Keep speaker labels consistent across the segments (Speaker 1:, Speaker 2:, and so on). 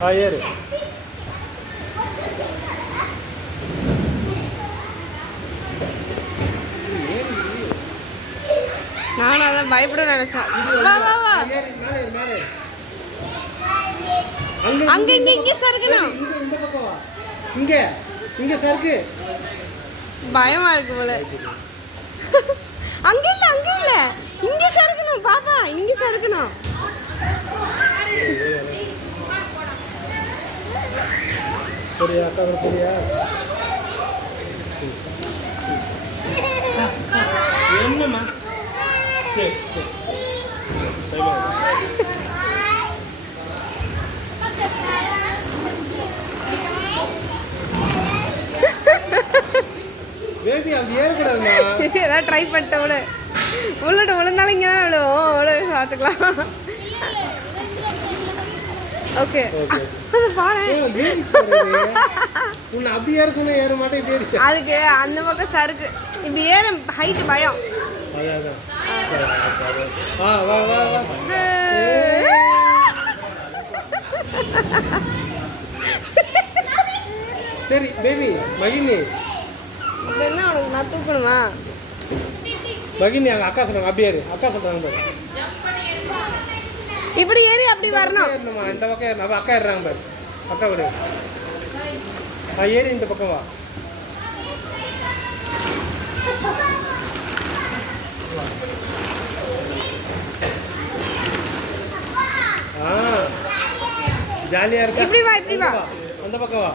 Speaker 1: ஆ ஏறு
Speaker 2: நானும் அதான் பயப்பட நினைச்சேன். வா வா வா. அங்க இங்க இங்க சறுக்கணும்.
Speaker 1: இங்க இங்க சறுக்கு.
Speaker 2: பயமா இருக்கு போல அங்க இல்ல அங்க இல்ல இங்க சறுக்கணும் பாப்பா இங்க சறுக்கணும்
Speaker 1: சரியா அக்கா கூட சரியா என்னம்மா? சரி சரி. பேபி ஏறக்கூடாதுமா
Speaker 2: ஏதாவது ட்ரை பண்ணிட்ட விட உள்ளட்டு விழுந்தாலும் இங்கே தான் விழுவோம். விழ பார்த்துக்கலாம். ஓகே
Speaker 1: உன்னை அப்படி ஏற சொன்னா ஏற மாட்டேன்
Speaker 2: அதுக்கு அந்த பக்கம் சறுக்கு. இப்படி ஏற ஹைட் பயம்.
Speaker 1: சரி பேபி மகினி.
Speaker 2: என்ன உனக்கு நான் தூக்கணுமா?
Speaker 1: மகினி அங்கே அக்கா சொல்கிறாங்க அப்படியே அக்கா சொல்கிறாங்க
Speaker 2: இப்படி ஏறி அப்படி வரணும்.
Speaker 1: இந்த பக்கம் அக்கா ஏறுறாங்க பாரு. அக்கா விடு. ஆ ஏறி இந்த பக்கம் வா. ஆ ஜாலியாக இருக்கா?
Speaker 2: இப்படி வா, இப்படி வா.
Speaker 1: அந்த பக்கம் வா.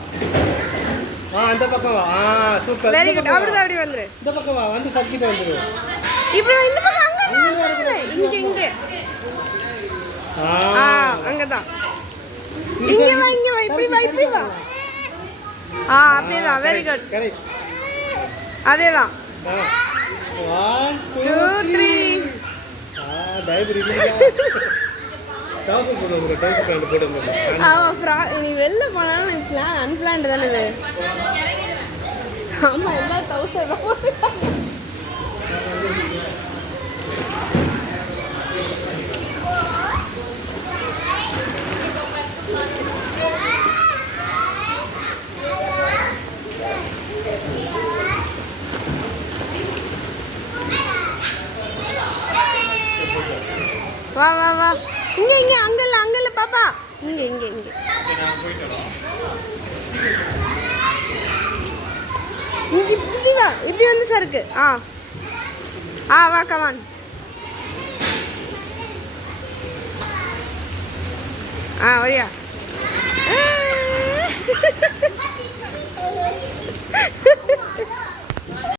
Speaker 1: ஆ அந்த பக்கம் வா. ஆ சூப்பர்.
Speaker 2: வெரி
Speaker 1: இந்த
Speaker 2: குட்
Speaker 1: பக்கம் வா.
Speaker 2: வந்துரு.
Speaker 1: இந்த பக்கம் வா. வந்து சர்க்கிட்ட வந்துரு.
Speaker 2: இப்படி வா, இந்த பக்கம் அங்க இல்ல, அங்க இல்ல. இங்க இங்க. ஆ அங்கதான். இங்க வா இங்க வா இப்படி வா இப்படி வா. ஆ அப்படியேதான் வெரி குட் அதேதான்.
Speaker 1: ஒன்
Speaker 2: டூ த்ரீ நீ வெளில போனாலும் நீ பிளான் அன்பிளான்டு தானே இது? ஆமா எல்லாம் தௌசண்ட் வா வா வா. இங்கே இங்கே அங்கே இல்லை அங்கே இல்லை பாப்பா. இங்கே இங்கே இங்கே. இப்படி வா. இப்படி வந்து சருக்கு ஆ. ஆ வா கமான் ஆ வழியா